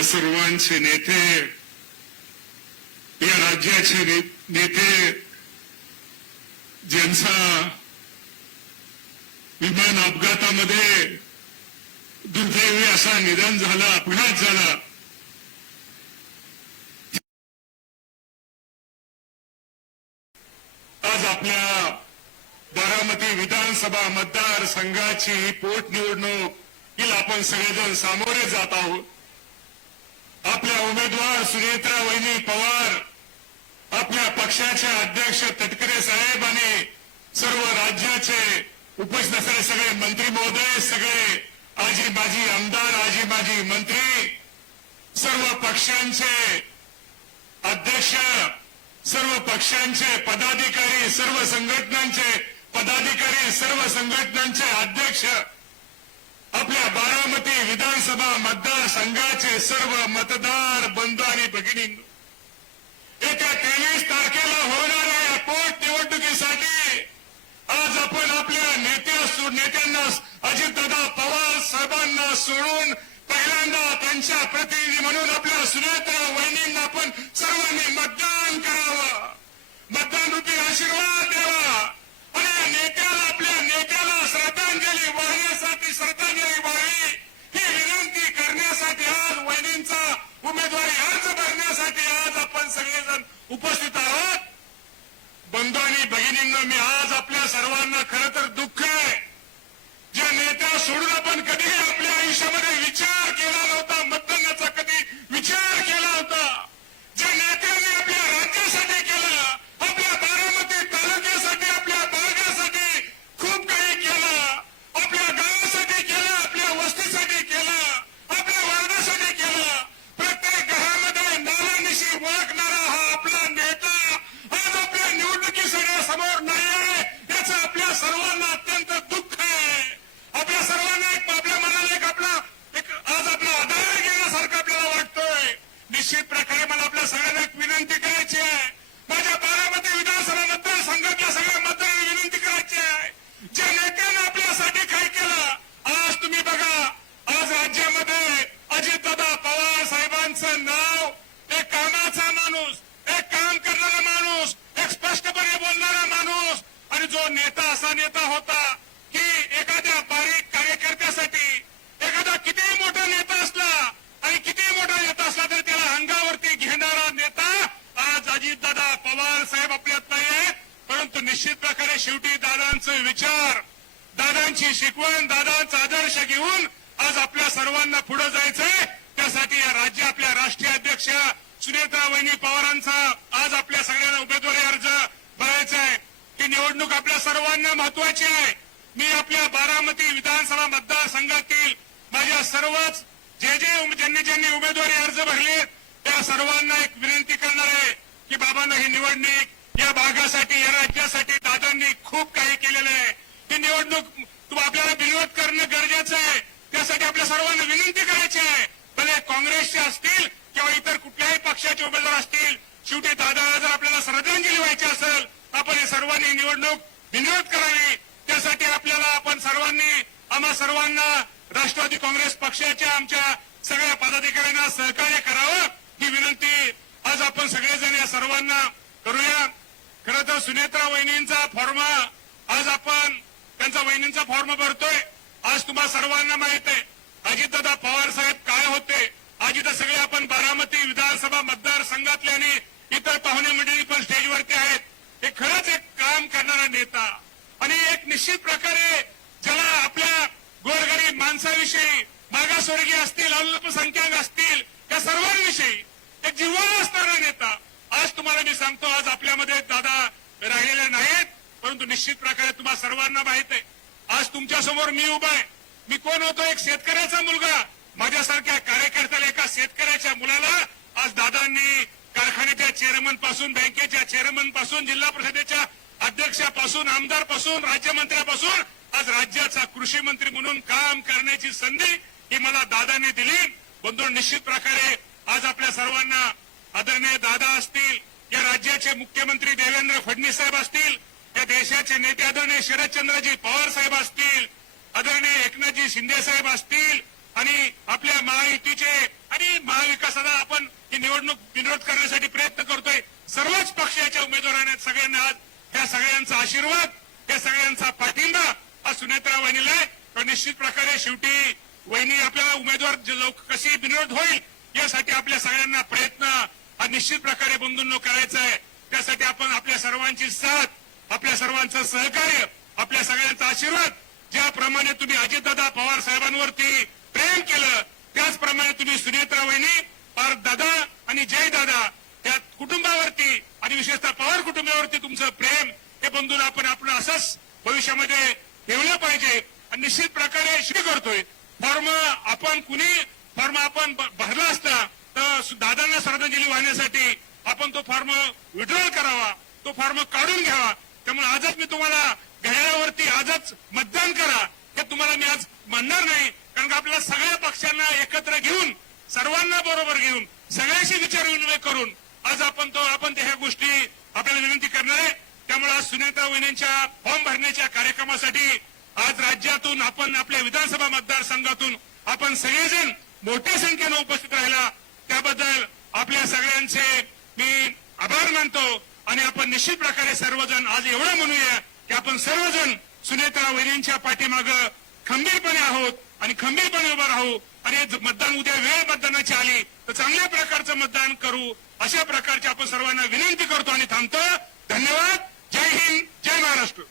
आपल्या सर्वांचे नेते, या राज्याचे नेते, ज्यांचा विमान अपघातामध्ये दुर्दैवी असा निधन झालं, अपघात झाला, आज आपल्या बारामती विधानसभा मतदारसंघाची ही पोटनिवडणूक हिला आपण सगळेजण सामोरे जात आहोत. आपल्या उमेदवार सुनेत्रा वहिनी पवार, आपल्या पक्षाचे अध्यक्ष तटकरे साहेब आणि सर्व राज्याचे उपस्थित असलेले सगळे मंत्री महोदय, सगळे आजी माजी आमदार, आजी माजी मंत्री, सर्व पक्षांचे अध्यक्ष, सर्व पक्षांचे पदाधिकारी, सर्व संघटनांचे पदाधिकारी, सर्व संघटनांचे अध्यक्ष, आपल्या बारामती विधानसभा मतदारसंघाचे सर्व मतदार बंधू आणि भगिनींनो, येत्या 23 तारखेला होणाऱ्या या पोटनिवडणुकीसाठी आज आपण आपल्या नेत्यांना, अजितदादा पवार साहेबांना सोडून पहिल्यांदा त्यांच्या प्रतिनिधी म्हणून आपल्या सुनेत्रा वहिनींना आपण सर्वांनी मतदान करावं, मतदान रूपी आशीर्वाद द्यावा आणि नेत्याला, आपल्या नेत्याला श्रद्धांजली वाहण्यासाठी, श्रद्धांजली व्हावी ही विनंती करण्यासाठी आज वहिनींचा उमेदवारी अर्ज भरण्यासाठी आज आपण सगळेजण उपस्थित आहोत. बंधू आणि भगिनींना, मी आज आपल्या सर्वांना खरं तर दुःख आहे, ज्या नेत्या सोडून आपण कधीही आपल्या आयुष्यामध्ये विचार केला नव्हता, मतदानाचा कधी विचार केला होता, ज्या नेत्यांनी आपल्या राज्यासाठी केलं, आपल्या बारामती तालुक्यासाठी, आपल्या भागासाठी खूप काही केलं, आपल्या गावासाठी केलं, आपल्या वस्तीसाठी केलं, आपल्या वार्डासाठी केलं, प्रत्येक घरामध्ये नावानिशी ओळखणारा हा आपला नेता आज आपल्या निवडणुकीसाठी समोर नाही आहे, याचं आपल्या सर्वांना अत्यंत दुःख आहे. आपल्या सर्वांना आपल्या मनाला आज आपला आधार घेण्यासारखं आपल्याला वाटतोय. निश्चित प्रकारे मला आपल्या सगळ्यांना एक विनंती करायची आहे, माझ्या बारामती विधानसभा मतदारसंघातल्या सगळ्या मतदारांना विनंती करायची आहे, ज्या नेत्यानं आपल्यासाठी काय केलं, आज तुम्ही बघा, आज राज्यामध्ये अजितदादा पवार साहेबांचं नाव, एक कामाचा माणूस, एक काम करणारा माणूस, एक स्पष्टपणे बोलणारा माणूस, आणि जो नेता असा नेता होता की एखाद्या बारीक कार्यकर्त्यासाठी, एखादा कितीही मोठा नेता असला आणि कितीही मोठा नेता असला तरी त्याला अंगावरती घेणारा नेता आज अजितदादा पवार साहेब आपल्यात नाही आहेत. परंतु निश्चित प्रकारे शेवटी दादांचे विचार, दादांची शिकवण, दादांचा आदर्श घेऊन आज आपल्या सर्वांना पुढे जायचंय. त्यासाठी या आपल्या राष्ट्रीय अध्यक्ष सुनेत्रा वहिनी पवारांचा आज आपल्या सगळ्यांना उमेदवारी अर्ज भरायचा आहे. ही निवडणूक आपल्या सर्वांना महत्वाची आहे. मी आपल्या बारामती विधानसभा मतदारसंघातील माझ्या सर्वच ज्यांनी उमेदवारी अर्ज भरले त्या सर्वांना एक विनंती करणार आहे की बाबांना ही निवडणूक या भागासाठी, या राज्यासाठी दादांनी खूप काही केलेलं आहे. ही निवडणूक आपल्याला विरोध करणं गरजेचं आहे. त्यासाठी आपल्या सर्वांना विनंती करायची आहे, भले काँग्रेसचे असतील किंवा इतर कुठल्याही पक्षाचे उमेदवार असतील, शेवटी दादाला जर आपल्याला श्रद्धांजली व्हायची असेल आपण हे सर्वांनी निवडणूक बिनविरोध करावी. त्यासाठी आपल्याला आपण सर्वांनी, आम्हा सर्वांना राष्ट्रवादी काँग्रेस पक्षाच्या आमच्या सगळ्या पदाधिकाऱ्यांना सहकार्य करावं ही विनंती आज आपण सगळेजण या सर्वांना करूया. खरं तर सुनेत्रा वहिनींचा फॉर्म आज आपण त्यांचा वहिनींचा फॉर्म भरतोय. आज तुम्हा सर्वांना माहित आहे अजितदादा पवार साहेब काय होते. आज इथं सगळे आपण बारामती विधानसभा मतदारसंघातले आणि इतर पाहुणे मंडळी पण स्टेजवरती आहेत. हे खरंच एक काम करणारा नेता आणि एक निश्चित प्रकारे ज्याला आपल्या गोरगरीब माणसाविषयी, मागासवर्गीय असतील, अल्पसंख्याक असतील, या सर्वांविषयी एक जिव्हाळा असणारा नेता. आज तुम्हाला मी सांगतो, आज आपल्यामध्ये दादा राहिलेले नाहीत, परंतु निश्चित प्रकारे तुम्हाला सर्वांना माहित आहे आज तुमच्या समोर मी उभा आहे. मी कोण होतो? एक शेतकऱ्याचा मुलगा. माझ्यासारख्या कार्यकर्त्याला, एका शेतकऱ्याच्या मुलाला आज दादांनी कारखान्याच्या चेअरमन पासून, बँकेच्या चेअरमन पासून, जिल्हा परिषदेच्या अध्यक्षापासून, आमदारपासून, राज्यमंत्र्यापासून आज राज्याचा कृषी मंत्री म्हणून काम करण्याची संधी ही मला दादांनी दिली. बंधू, निश्चित प्रकारे आज आपल्या सर्वांना आदरणीय दादा असतील, या राज्याचे मुख्यमंत्री देवेंद्र फडणवीस साहेब असतील, या देशाचे नेते आदरणीय शरदचंद्रजी पवार साहेब असतील, आदरणीय एकनाथजी शिंदे साहेब असतील आणि आपल्या महायुतीचे आणि सदा आपण ही निवडणूक विरोध करण्यासाठी प्रयत्न करतोय. सर्वच पक्षाच्या उमेदवारांना सगळ्यांना आज त्या सगळ्यांचा आशीर्वाद, त्या सगळ्यांचा पाठिंबा आज सुनेत्रा वहिनीला आहे. तर निश्चित प्रकारे शेवटी वहिनी आपल्याला उमेदवार कशी विरोध होईल यासाठी आपल्या सगळ्यांना प्रयत्न हा निश्चित प्रकारे बंधूंनो करायचा आहे. त्यासाठी आपण आपल्या सर्वांची साथ, आपल्या सर्वांचं सहकार्य, आपल्या सगळ्यांचा आशीर्वाद, ज्याप्रमाणे तुम्ही अजितदादा पवार साहेबांवरती प्रेम केलं त्याचप्रमाणे तुम्ही सुनेत्रा वहिनी, पार्थ दादा आणि जय दादा त्या कुटुंबावरती आणि विशेषतः पवार कुटुंबावरती तुमचं प्रेम हे बंधून आपण असंच भविष्यामध्ये ठेवलं पाहिजे. आणि निश्चित प्रकारे शिक करतोय फॉर्म आपण भरला असता तर दादांना श्रद्धांजली वाहण्यासाठी आपण तो फॉर्म विड्रॉल करावा, तो फॉर्म काढून घ्यावा. त्यामुळे आजच मी तुम्हाला घड्याळावरती आजच मतदान करा हे तुम्हाला मी आज म्हणणार नाही. कारण का आपल्याला सगळ्या पक्षांना एकत्र घेऊन, सर्वांना बरोबर घेऊन, सगळ्याशी विचारविनिमय करून आज आपण ह्या गोष्टी आपल्याला विनंती करणार आहे. त्यामुळे आज सुनेत्रा वहिनींच्या फॉर्म भरण्याच्या कार्यक्रमासाठी आज राज्यातून आपण आपल्या विधानसभा मतदारसंघातून आपण सगळेजण मोठ्या संख्येनं उपस्थित राहिला त्याबद्दल आपल्या सगळ्यांचे मी आभार मानतो. आणि आपण निश्चित प्रकारे सर्वजण आज एवढं म्हणूया की आपण सर्वजण सुनेत्रा वहिनींच्या पाठीमागं खंबीरपणे आहोत आणि खंबीरपणे उभं राहू. आणि मतदान उद्या वेळ मतदानाची आली तर चांगल्या प्रकारचं मतदान करू अशा प्रकारची आपण सर्वांना विनंती करतो आणि थांबतो. धन्यवाद. जय हिंद, जय महाराष्ट्र.